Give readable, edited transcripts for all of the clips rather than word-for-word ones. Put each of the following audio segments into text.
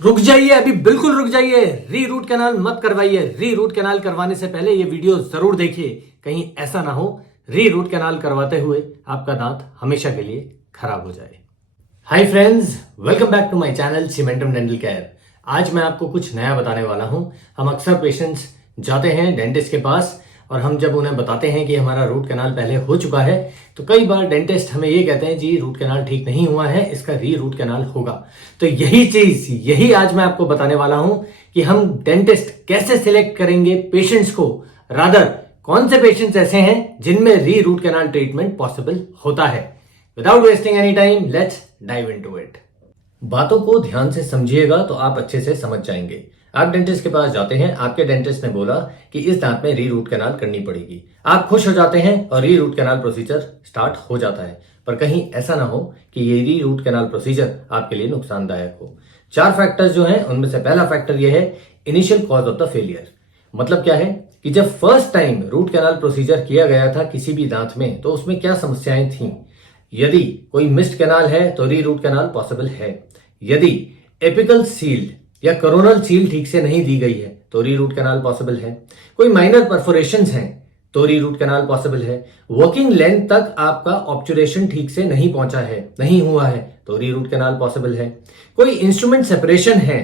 रुक जाइए, अभी बिल्कुल रुक जाइए। री रूट कैनाल मत करवाइए। री रूट कैनाल करवाने से पहले ये वीडियो जरूर देखिए, कहीं ऐसा ना हो री रूट कैनाल करवाते हुए आपका दांत हमेशा के लिए खराब हो जाए। Hi friends, welcome back to my channel cementum dental care. आज मैं आपको कुछ नया बताने वाला हूं। हम अक्सर पेशेंट्स जाते हैं डेंटिस्ट के पास और हम जब उन्हें बताते हैं कि हमारा रूट कैनाल पहले हो चुका है तो कई बार डेंटिस्ट हमें ये कहते हैं जी रूट कैनाल ठीक नहीं हुआ है, इसका री रूट कैनाल होगा। तो यही आज मैं आपको बताने वाला हूं कि हम डेंटिस्ट कैसे सिलेक्ट करेंगे पेशेंट्स को, रादर कौन से पेशेंट्स ऐसे हैं जिनमें री रूट कैनाल ट्रीटमेंट पॉसिबल होता है। Without wasting any time, let's dive into it. बातों को ध्यान से समझिएगा तो आप अच्छे से समझ जाएंगे। आप डेंटिस्ट के पास जाते हैं, आपके डेंटिस्ट ने बोला कि इस दांत में री रूट कैनाल करनी पड़ेगी। आप खुश हो जाते हैं और री रूट कैनाल प्रोसीजर स्टार्ट हो जाता है। पर कहीं ऐसा ना हो कि ये री रूट कैनाल प्रोसीजर आपके लिए नुकसानदायक हो। 4 फैक्टर्स जो हैं उनमें से पहला फैक्टर ये है initial cause of the failure. मतलब क्या है कि जब first time root canal procedure किया गया था किसी भी दांत में तो उसमें क्या समस्याएं थी। यदि कोई मिस्ड कैनाल है तो री रूट कैनाल पॉसिबल है। यदि एपिकल सील या कोरोनल सील ठीक से नहीं दी गई है तो री रूट कैनाल पॉसिबल है। कोई माइनर परफोरेशंस हैं तो री रूट कैनाल पॉसिबल है। वर्किंग लेंथ तक आपका ऑब्चुरेशन ठीक से नहीं पहुंचा है, नहीं हुआ है तो री रूट कैनाल पॉसिबल है। कोई इंस्ट्रूमेंट सेपरेशन है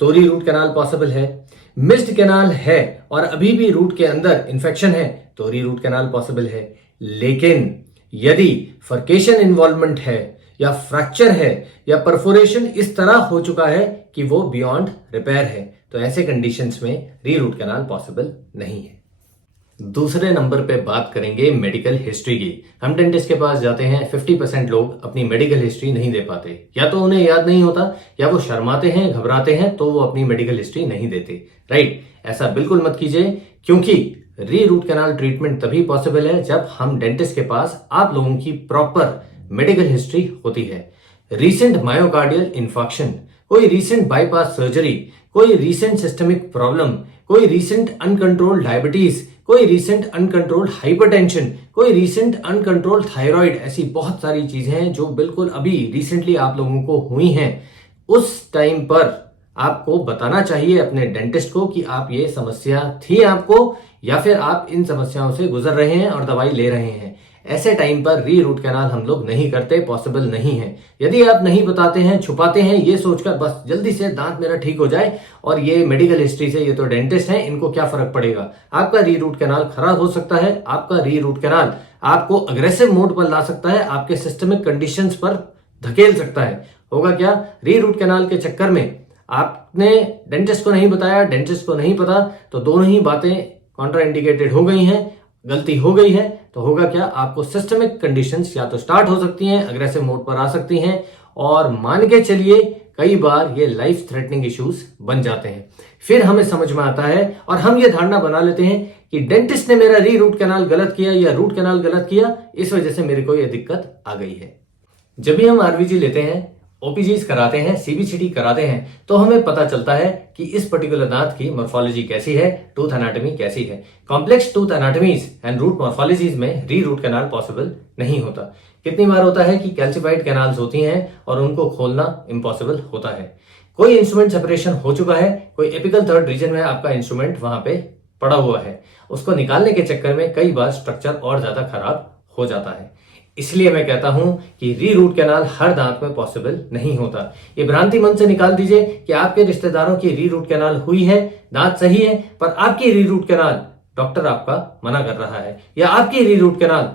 तो री रूट कैनाल पॉसिबल है। मिस्ड कैनाल है और अभी भी रूट के अंदर इंफेक्शन है तो री रूट कैनाल पॉसिबल है। लेकिन यदि फर्केशन इन्वॉल्वमेंट है या फ्रैक्चर है या परफोरेशन इस तरह हो चुका है कि वो बियॉन्ड रिपेयर है तो ऐसे कंडीशंस में री रूट कैनाल पॉसिबल नहीं है। दूसरे नंबर पे बात करेंगे मेडिकल हिस्ट्री की। हम डेंटिस्ट के पास जाते हैं, 50% लोग अपनी मेडिकल हिस्ट्री नहीं दे पाते, या तो उन्हें याद नहीं होता या वो शर्माते हैं, घबराते हैं तो वो अपनी मेडिकल हिस्ट्री नहीं देते। राइट, ऐसा बिल्कुल मत कीजिए, क्योंकि री रूट कैनाल ट्रीटमेंट तभी पॉसिबल है जब हम डेंटिस्ट के पास आप लोगों की प्रॉपर मेडिकल हिस्ट्री होती है। रीसेंट मायोकार्डियल इंफार्क्शन, कोई रीसेंट बाईपास सर्जरी, कोई रीसेंट सिस्टमिक प्रॉब्लम, कोई रीसेंट अनकंट्रोल्ड डायबिटीज, कोई रीसेंट अनकंट्रोल्ड हाइपरटेंशन, कोई रीसेंट अनकंट्रोल्ड थायराइड, ऐसी बहुत सारी चीजें हैं जो बिल्कुल अभी रिसेंटली आप लोगों को हुई हैं। उस टाइम पर आपको बताना चाहिए अपने डेंटिस्ट को कि आप ये समस्या थी आपको, या फिर आप इन समस्याओं से गुजर रहे हैं और दवाई ले रहे हैं। ऐसे टाइम पर री रूट कैनाल हम लोग नहीं करते, पॉसिबल नहीं है। यदि आप नहीं बताते हैं, छुपाते हैं ये सोचकर बस जल्दी से दांत मेरा ठीक हो जाए और ये मेडिकल हिस्ट्री से, ये तो डेंटिस्ट हैं, इनको क्या फर्क पड़ेगा, आपका री रूट कैनाल खराब हो सकता है। आपका री रूट कैनाल आपको अग्रेसिव मोड पर ला सकता है, आपके सिस्टमिक कंडीशंस पर धकेल सकता है। होगा क्या, री रूट कैनाल के चक्कर में आपने डेंटिस्ट को नहीं बताया, डेंटिस्ट को नहीं पता, तो दोनों ही बातें कॉन्ट्रा इंडिकेटेड हो गई हैं, गलती हो गई है। तो होगा क्या, आपको सिस्टमिक कंडीशंस या तो स्टार्ट हो सकती हैं, अग्रेसिव मोड पर आ सकती हैं, और मान के चलिए कई बार ये लाइफ थ्रेटनिंग इश्यूज बन जाते हैं। फिर हमें समझ में आता है और हम ये धारणा बना लेते हैं कि डेंटिस्ट ने मेरा री रूट कैनाल गलत किया या रूट कैनाल गलत किया, इस वजह से मेरे को ये दिक्कत आ गई है। जब भी हम आरवीजी लेते हैं, ओपीजीज कराते हैं, सीबीसीटी कराते हैं, तो हमें पता चलता है कि इस पर्टिकुलर दांत की मॉर्फोलॉजी कैसी है, टूथ एनाटॉमी कैसी है। Complex tooth anatomies and root morphologies में री रूट कैनाल पॉसिबल नहीं होता। कितनी बार होता है कि कैल्सिफाइड कैनाल्स होती हैं और उनको खोलना इम्पॉसिबल होता है। कोई इंस्ट्रूमेंट सेपरेशन हो चुका है, कोई एपिकल थर्ड रीजन में आपका इंस्ट्रूमेंट वहां पे पड़ा हुआ है, उसको निकालने के चक्कर में कई बार स्ट्रक्चर और ज्यादा खराब हो जाता है। इसलिए मैं कहता हूं कि री रूट कैनाल हर दांत में पॉसिबल नहीं होता। ये भ्रांति मन से निकाल दीजिए कि आपके रिश्तेदारों की री रूट कैनाल हुई है, दांत सही है, पर आपकी री रूट कैनाल डॉक्टर आपका मना कर रहा है, या आपकी री रूट कैनाल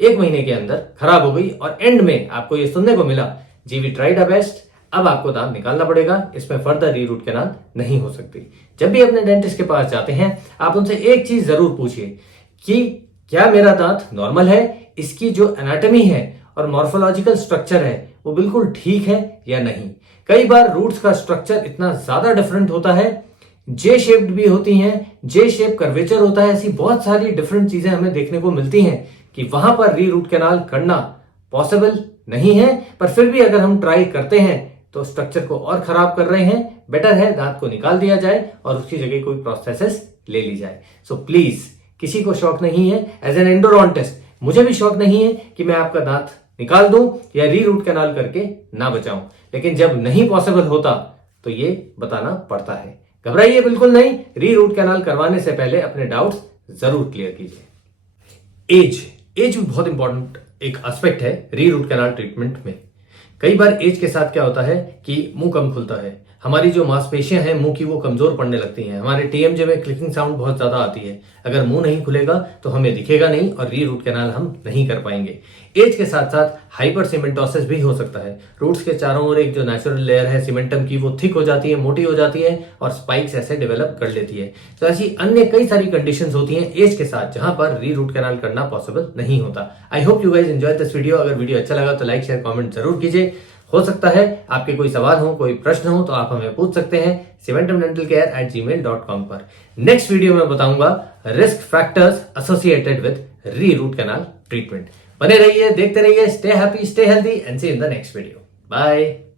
1 महीने के अंदर खराब हो गई और एंड में आपको ये सुनने को मिला, जी वी ट्राइड आवर बेस्ट, अब आपको दांत निकालना पड़ेगा, इसमें फर्दर री रूट कैनाल नहीं हो सकती। जब भी अपने डेंटिस्ट के पास जाते हैं, आप उनसे एक चीज जरूर पूछिए कि क्या मेरा दांत नॉर्मल है, इसकी जो एनाटॉमी है और मॉर्फोलॉजिकल स्ट्रक्चर है वो बिल्कुल ठीक है या नहीं। कई बार रूट्स का स्ट्रक्चर इतना ज्यादा डिफरेंट होता है, जे शेप्ड भी होती हैं, जे शेप कर्वेचर होता है, ऐसी बहुत सारी डिफरेंट चीजें हमें देखने को मिलती हैं कि वहां पर री रूट कैनाल करना पॉसिबल नहीं है। पर फिर भी अगर हम ट्राई करते हैं तो स्ट्रक्चर को और खराब कर रहे हैं। बेटर है दांत को निकाल दिया जाए और उसकी जगह कोई प्रोस्थेसिस ले ली जाए। सो प्लीज, किसी को शौक नहीं है, एज एन एंडोडोंटिस्ट मुझे भी शौक नहीं है कि मैं आपका दांत निकाल दूं या री रूट कैनाल करके ना बचाऊं, लेकिन जब नहीं पॉसिबल होता तो ये बताना पड़ता है। घबराइए बिल्कुल नहीं, री रूट कैनाल करवाने से पहले अपने डाउट्स जरूर क्लियर कीजिए। एज भी बहुत इंपॉर्टेंट एक एस्पेक्ट है री रूट कैनाल ट्रीटमेंट में। कई बार एज के साथ क्या होता है कि मुंह कम खुलता है, हमारी जो मांसपेशियां हैं मुंह की वो कमजोर पड़ने लगती हैं, हमारे टीएमजे में क्लिकिंग साउंड बहुत ज्यादा आती है। अगर मुंह नहीं खुलेगा तो हमें दिखेगा नहीं और री रूट कैनाल हम नहीं कर पाएंगे। एज के साथ साथ हाइपर सीमेंटोसिस भी हो सकता है। रूट्स के चारों ओर एक जो नेचुरल लेयर है सीमेंटम की वो थिक हो जाती है, मोटी हो जाती है और स्पाइक्स ऐसे डेवलप कर लेती है। तो ऐसी अन्य कई सारी कंडीशंस होती हैं एज के साथ जहां पर री रूट कैनाल करना पॉसिबल नहीं होता। I hope you guys enjoy this video. अगर वीडियो अच्छा लगा तो लाइक शेयर कमेंट जरूर कीजिए। हो सकता है आपके कोई सवाल हो, कोई प्रश्न हो तो आप हमें पूछ सकते हैं cementumdentalcare@gmail.com पर। नेक्स्ट वीडियो में बताऊंगा risk factors associated with re root canal treatment. बने रहिए, देखते रहिए, stay happy, stay healthy and see in the next video. Bye.